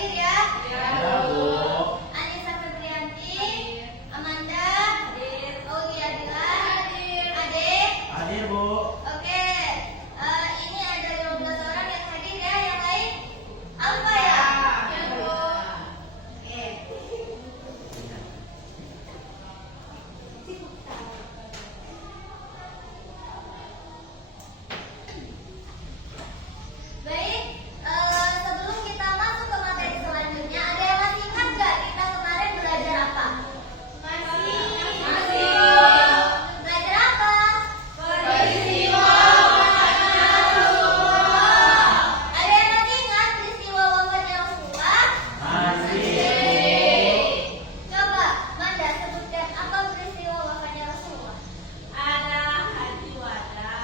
hadir ya? Ya, Bu. Anissa Febrianti, Amanda, hadir. Aulia Dilan, hadir. Adik, Hadir, Bu. oke. Ini ada 15 orang yang hadir ya. Yang lain apa ya? Ya, Bu. Oke. Baik, sebelum kita masuk ke materi selanjutnya, ada yang masih ingat nggak kita kemarin belajar apa? Masih. Belajar apa? Peristiwa wafatnya Rasulullah. Ada yang masih ingat peristiwa wafatnya Rasulullah? Masih. Coba, Manda sebutkan apa peristiwa wafatnya Rasulullah? Ada haji wada,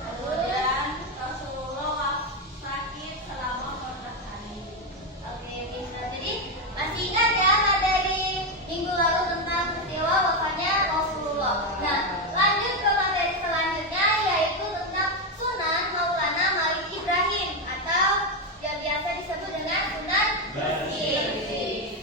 kemudian Rasulullah sakit selama 14 hari. Oke, bisa. Jadi masih ingat ya materi minggu lalu tentang peristiwa wafatnya Rasulullah. Nah, lanjut ke materi selanjutnya yaitu tentang Sunan Maulana Malik Ibrahim atau yang biasa disebut dengan Sunan Gresik.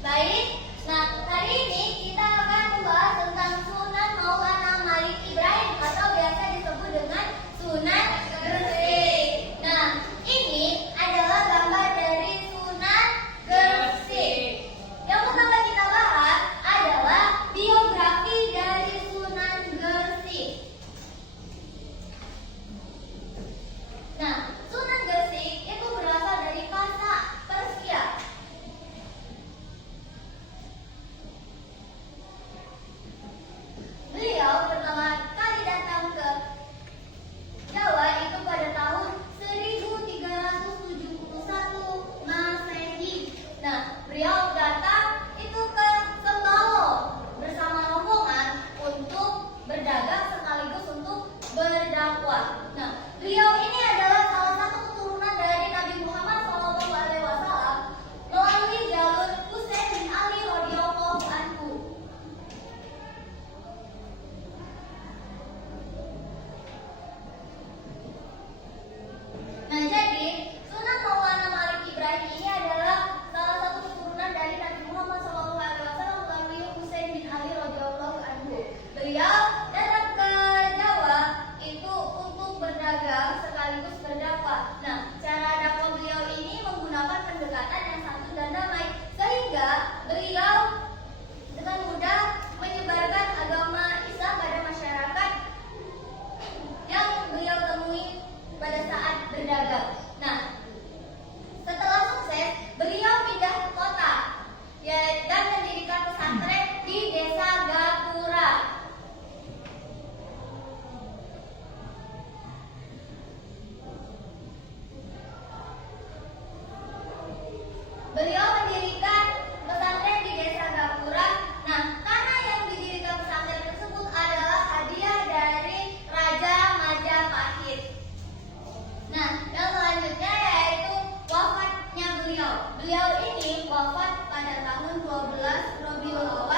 Baik, nah hari ini kita akan membahas tentang Sunan Maulana Malik Ibrahim atau biasa disebut dengan Sunan Gresik. Nah, ini adalah gambar dari Sunan Gresik. Yang pertama kita bahas adalah biografi dari Sunan Gresik. Nah, Sunan Gresik itu berasal dari bahasa Persia. Beliau pertama kali datang ke Jawa itu pada tahun 1371 Masehi. Nah, beliau datang itu ke Sembalo bersama rombongan untuk berdagang sekaligus untuk berdakwah. Nah, beliau ini adalah salah satu keturunan dari Nabi Muhammad SAW melalui jalur Husain bin Ali radhiyallahu anhu. Nah, jadi Sunan Maulana Malik Ibrahim ini adalah salah satu keturunan dari Nabi Muhammad SAW melalui Husain bin Ali radhiyallahu anhu. Beliau datang ke Jawa itu untuk berdagang sekaligus berdakwah. Nah, cara dakwah beliau ini menggunakan pendekatan yang santun dan damai, sehingga beliau dengan mudah menyebarkan agama Islam pada masyarakat yang beliau temui pada saat berdagang. Nah, setelah sukses, beliau pindah ke kota dan mendirikan pesantren di desa Gapura. Beliau mendirikan pesantren di desa Gapura. Nah, tanah yang didirikan pesantren tersebut adalah hadiah dari Raja Majapahit. Nah, yang selanjutnya yaitu wafatnya beliau. Beliau ini wafat pada tahun 12 Rabiul Awal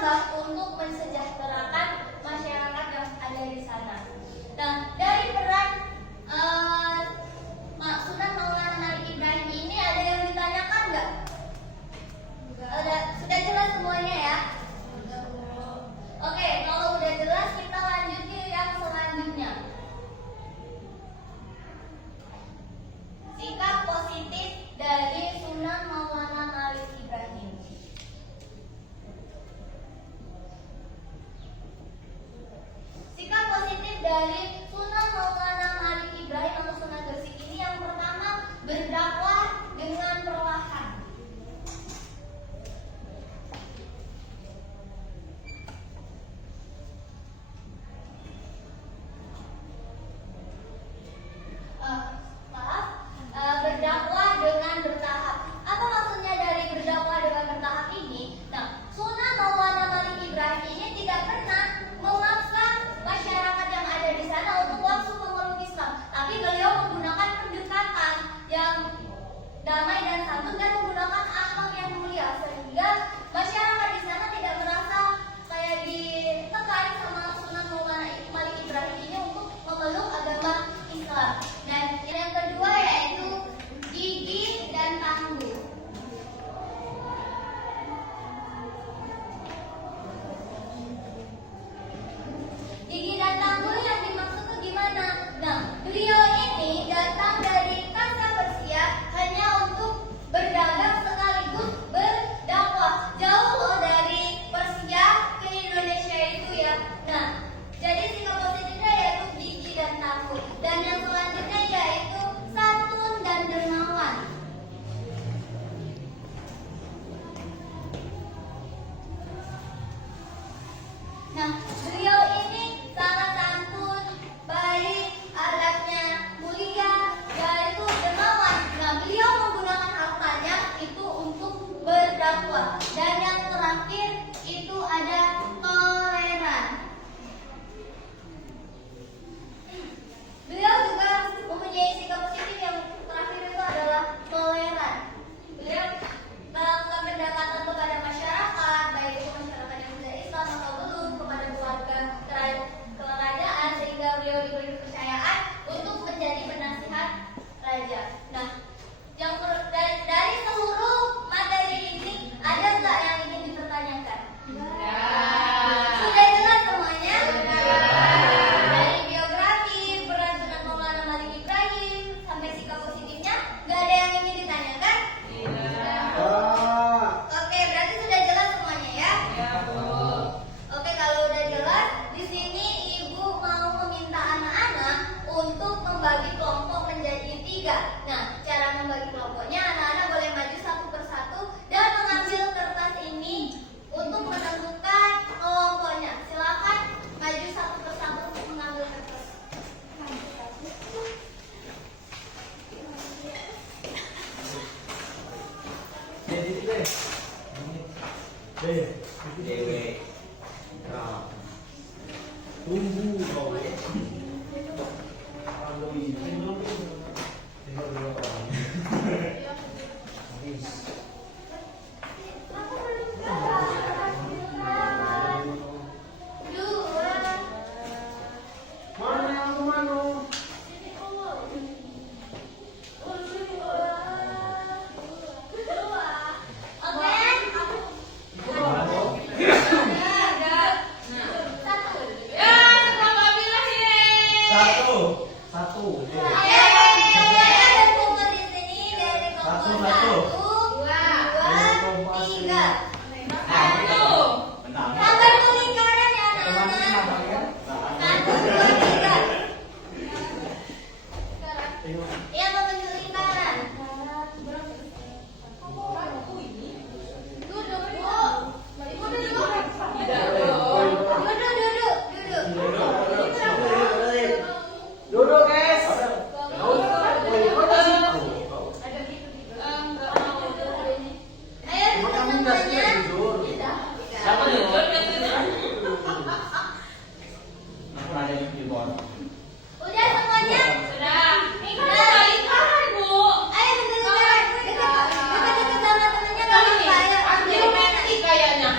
ditambah untuk mensejahterakan masyarakat yang ada di sana. Nah, dari peran Sunan Maulana Malik Ibrahim ini ada yang ditanyakan nggak? Sudah jelas semuanya ya? Oke, kalau udah jelas kita lanjut ke yang selanjutnya. Sikap positif dari Sunan Maulana Malik Ibrahim. Sikap positif dari Sunan Maulana Malik Ibrahim atau Sunan Gresik ini yang pertama, berdakwah dengan perlahan. Berdakwah dengan bertahap. Apa maksudnya dari berdakwah dengan bertahap ini? Nah, Sunan Maulana Malik Ibrahim ini tidak pernah memaksa masyarakat yang ada di sana untuk langsung memeluk Islam, tapi beliau menggunakan pendekatan yang damai dan santun dan menggunakan akhlak yang mulia sehingga masyarakat di sana tidak merasa kayak ditekan sama Sunan Maulana Malik Ibrahim ini untuk memeluk agama Islam. Dan yang kedua yaitu gigih dan tangguh. Gigih dan tangguh yang dimaksud itu gimana? Nah, beliau ini datang dari kasta Persia hanya untuk berdagang sekaligus berdakwah. Jauh loh dari Persia ke Indonesia itu ya. Nah, jadi sikap positifnya yaitu gigih dan tangguh. Dan yang selanjutnya yaitu santun dan dermawan. Nah, beliau ini sangat santun, baik, akhlaknya mulia, yaitu dermawan. Nah, beliau menggunakan hartanya itu untuk berdakwah. Dan yang terakhir itu ada toleran. Beliau juga mempunyai sikap positif yang terakhir itu adalah toleran. Beliau melakukan pendekatan kepada masyarakat, baik itu masyarakat yang sudah Islam atau belum, kepada keluarga kerajaan, sehingga beliau diberi kepercayaan untuk menjadi penasihat raja. Nah, dari seluruh materi ini ada nggak yang ingin dipertanyakan? Sudah jelas semuanya? Dari biografi, peran Sunan Maulana Malik Ibrahim sampai sikap positifnya, nggak ada yang ingin ditanyakan? Oke, berarti sudah jelas semuanya ya? Oke, kalau udah jelas, di sini ibu mau meminta anak-anak untuk membagi kelompok menjadi 3. Nah, cara membagi kelompoknya, anak-anak boleh maju satu persatu dan mengambil kertas ini untuk menentukan kelompoknya. Silakan maju satu persatu untuk mengambil kertas. Dewe. Nah. Tunggu kau. Kalau ini tinggal berapa orang? Habis. Mana yang kemana? Satu. Yang membentuk lingkaran. Duduk, guys. Ayo duduk semuanya. Siapa duduk? Aku ada di keyboard. Udah semuanya? Sudah. Ini Kan lingkaran, Bu. Ayo duduk dekat sama temennya nggak apa-apa. Ayo. Geometri kayaknya.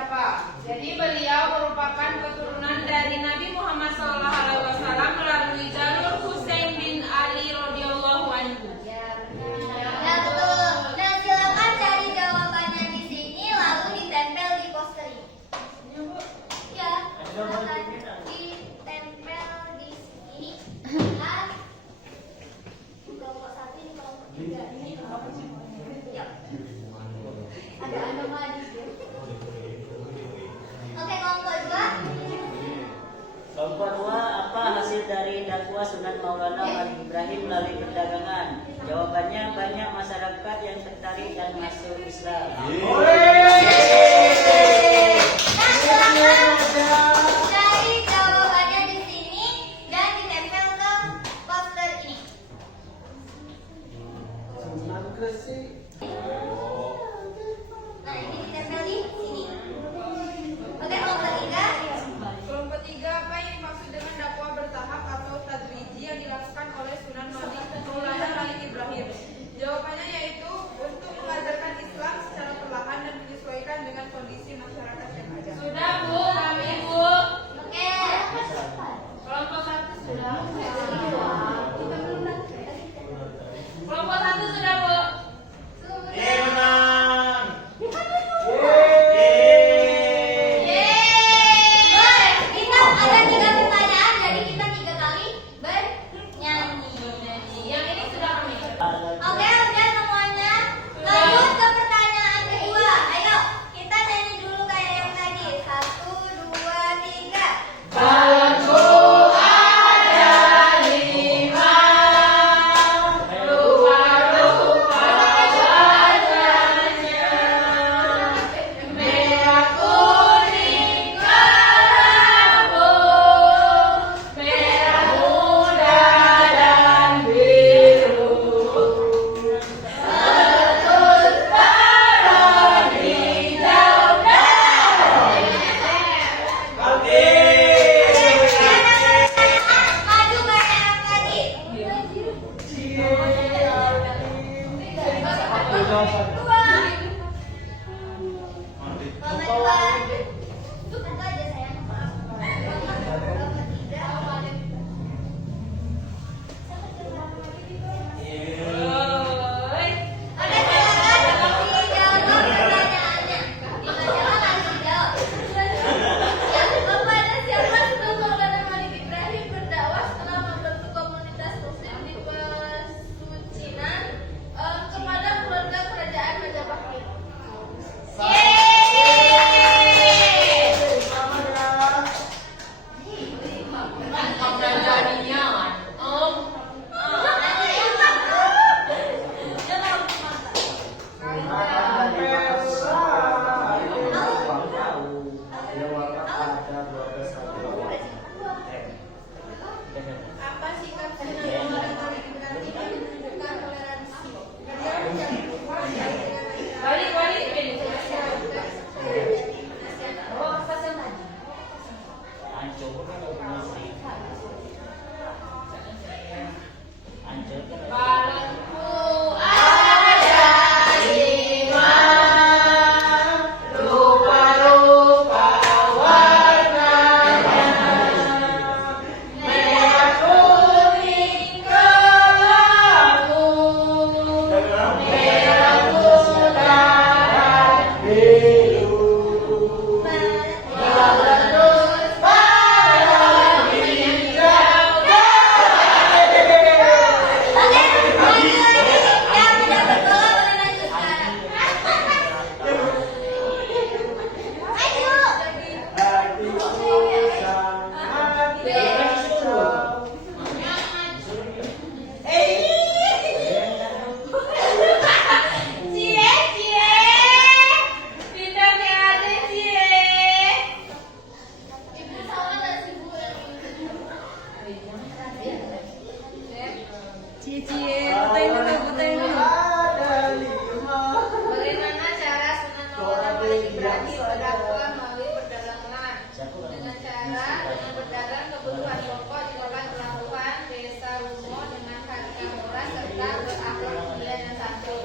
siapa. Jadi beliau merupakan keturunan dari Nabi Muhammad SAW melalui jalur Husain bin Ali radhiyallahu anhu. Nah, betul. Nah, silakan cari jawabannya di sini lalu ditempel di poster ini. Ya, silakan ditempel di sini. Nah, kelompok 1 ini kelompok 3 ini kelompok 4. Ya. Ada anomali. Oke, kelompok 2. Kelompok 2, apa hasil dari dakwah Sunan Maulana Wali Ibrahim melalui perdagangan? Jawabannya banyak masyarakat yang tertarik dan masuk Islam. Nah, silakan cari jawabannya di sini dan ditempel ke poster ini. Sunan Gresik. Nah, ini ditempel di sini. Oke, kelompok 3. Kelompok 3, apa yang dimaksud dengan dakwah bertahap atau tadriji yang dilakukan oleh Sunan Maulana Wali Ibrahim? Jawabannya yaitu untuk mengajarkan Islam secara perlahan dan menyesuaikan dengan kondisi masyarakat yang ada. Sudah Bu, kami Bu. Oke. Kelompok 1 sudah. Kelompok 1 sudah Bu. Menang. Kita ada 3 pertanyaan, jadi kita 3 kali bernyanyi. Yang ini sudah kami. Oke, udah semuanya. Lanjut ke pertanyaan kedua. Ayo, kita nyanyi dulu kayak yang tadi. 1, 2, 3. Balanku ada 5, rupa-rupa warnanya, merah kuning kelabu, merah muda dan biru. Terus para hijau dan Oke. Maju kayak yang tadi. Tunggu aja sayang. Oke, silakan dijawab pertanyaannya. Dibacakan langsung jawab. Kepada siapa Sunan Maulana Malik Ibrahim berdakwah setelah membentuk komunitas Muslim di Pesucinan kepada keluarga kerajaan Majapahit? Apa sikap Sunan Maulana Malik Ibrahim yang menunjukkan toleransi? balik ini. Balanku ada 5, rupa-rupa warnanya, merah kuning kelabu, merah muda dan biru. Terus para hijau dan Oke, lanjut lagi. Yang udah berdoa boleh lanjut sekarang. Ayo. Cie, cie, tidak ada cie. Ibu salah nggak sih Bu yang Bagaimana cara Sunan Maulana Malik Ibrahim berdakwah melalui perdagangan? Dengan cara berdagang kebutuhan pokok di kota pelabuhan desa Lumo dengan harga murah serta berakhlak mulia dan santun.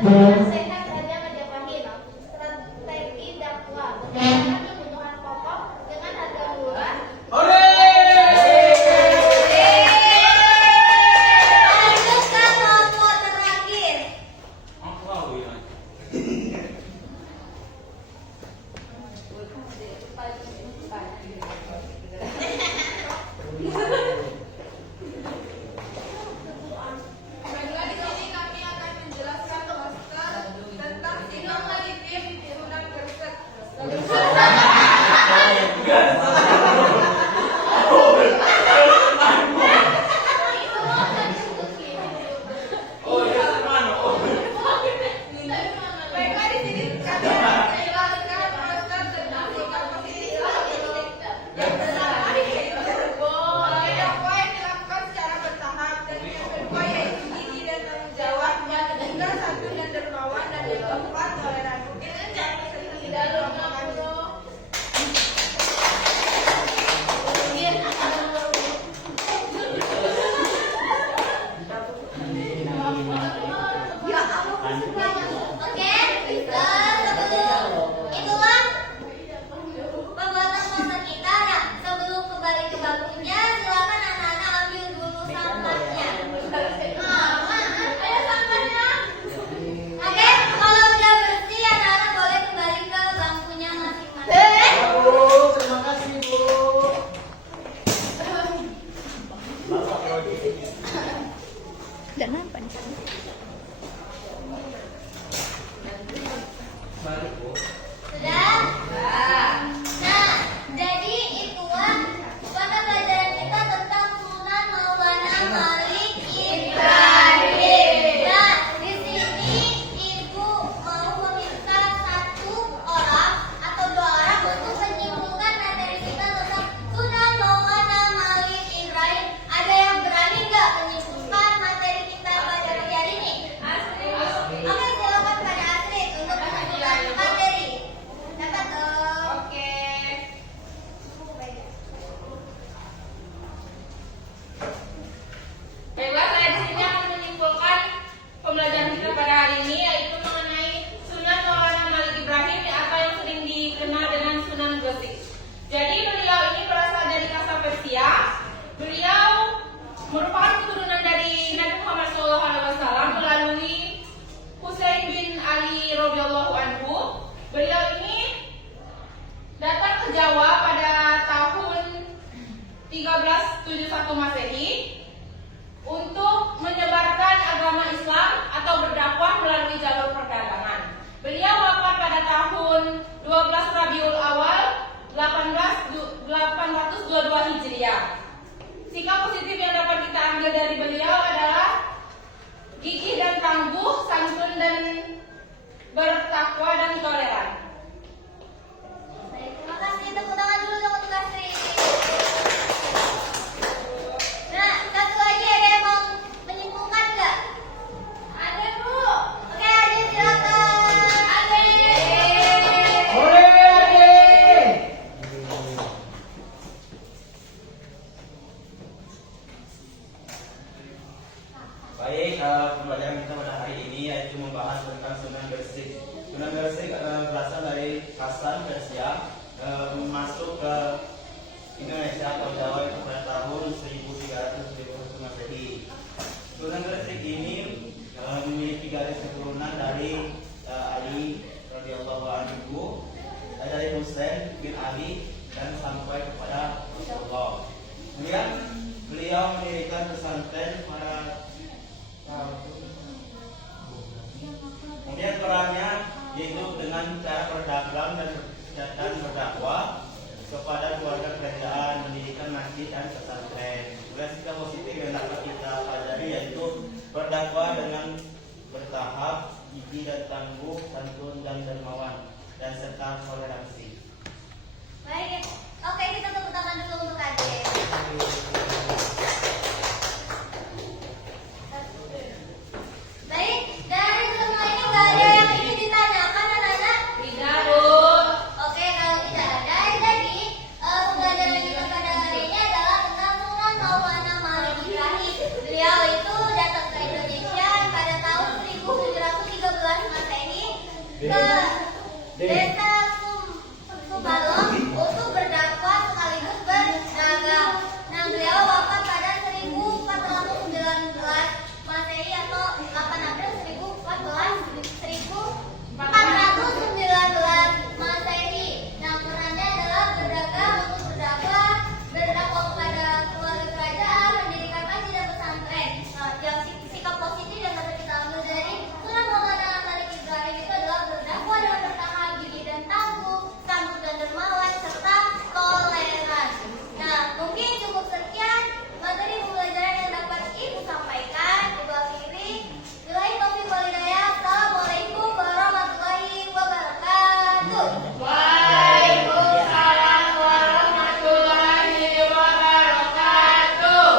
menyelesaikan Raja Majapahit. Strategi dakwah berdasarkan kebutuhan pokok dengan harga murah. Lanjut ke kelompok terakhir. Baiklah, di sini kami akan menjelaskan poster tentang sikap maritim Sunan Gresik. Baiklah, di sini kami akan menjelaskan poster tentang sikap positif yang pertama yaitu dakwah yang dilakukan secara bertahap, dan yang kedua yaitu gigi dan tanggung jawab, yang ketiga santun dan dermawan, dan yang keempat toleran. Mungkin secara sendiri dalam Oke, itulah pembuatan poster kita. Nah, sebelum kembali ke bangkunya, silakan anak-anak ambil dulu sampahnya. Ayo sampahnya. Oke, kalau udah bersih, anak-anak boleh kembali ke bangkunya masing-masing. Bu, terima kasih Bu. Mari Bu. Sudah? Nah, jadi itulah pada pelajaran kita tentang Sunan Maulana Malik Ibrahim. Nah, di sini Ibu mau meminta satu orang atau dua orang untuk menyimpulkan materi kita tentang Sunan Maulana Malik Ibrahim. Ada yang berani nggak menyimpulkan materi kita pada pagi hari ini? Oke, silakan pada Astrid untuk menyimpulkan materi. Dapat dong. Oke. Baiklah, saya di sini akan menyimpulkan pembelajaran kita pada hari ini, yaitu mengenai Sunan Maulana Malik Ibrahim atau yang sering dikenal dengan Sunan Gresik. Jadi beliau ini berasal dari kasta Persia. Beliau merupakan keturunan dari Nabi Muhammad SAW melalui Husain bin Ali radhiyallahu anhu. Beliau ini datang ke Jawa pada tahun 1371 Masehi untuk menyebarkan agama Islam atau berdakwah melalui jalur perdagangan. Beliau wafat pada tahun 12 Rabiul Awal 822 Hijriah. Sikap positif yang dapat kita ambil dari beliau adalah gigih dan tangguh, santun dan bertakwa dan toleran. Baik, terima kasih. Tepuk tangan dulu dong untuk Astrid. Nah, satu lagi ada yang mau menyimpulkan nggak? Ada, Bu. Oke, Ade silakan. Ade. Oleh Ade. Baik, pembelajaran kita pada hari ini yaitu membahas tentang Sunan Gresik. Sunan Gresik berasal dari Kasan Persia, masuk ke Indonesia atau Jawa itu pada tahun 1371 Masehi. Sunan Gresik ini memiliki garis keturunan dari Ali radhiyallahu anhu, dari Husain bin Ali dan sampai kepada Rasulullah. Kemudian beliau mendirikan pesantren pada kemudian perannya yaitu dengan cara berdagang dan berdakwah kepada keluarga kerajaan, mendirikan masjid dan pesantren. Kemudian sikap positif yang dapat kita pelajari yaitu berdakwah dengan bertahap, gigih dan tangguh, santun dan dermawan, dan serta toleransi. Baik. Oke, kita tepuk tangan dulu untuk Ade. Baik, dari semua ini nggak ada yang ingin ditanyakan, anak-anak? Tidak, Bu. Oke, kalau tidak ada, jadi pembelajaran kita pada hari ini adalah tentang Sunan Maulana Malik Ibrahim. Beliau itu datang ke Indonesia pada tahun 1713 ke desa Subalong untuk berdakwah sekaligus berdagang. Nah, beliau wafat pada 1419 Masehi atau 8 April 1419 Masehi. Nah, perannya adalah berdagang untuk berdakwah kepada keluarga kerajaan, mendirikan masjid dan pesantren. Nah, yang sikap positif yang dapat kita ambil dari Sunan Maulana Malik Ibrahim itu adalah berdakwah dengan bertahan, gigih dan tangguh, sambut dan dermawan, serta toleran. Nah, mungkin cukup sekian materi pembelajaran yang dapat Ibu sampaikan. Ibu akhiri. Billahi taufiq wal hidayah. Assalamualaikum warahmatullahi wabarakatuh. Waalaikumsalam warahmatullahi wabarakatuh.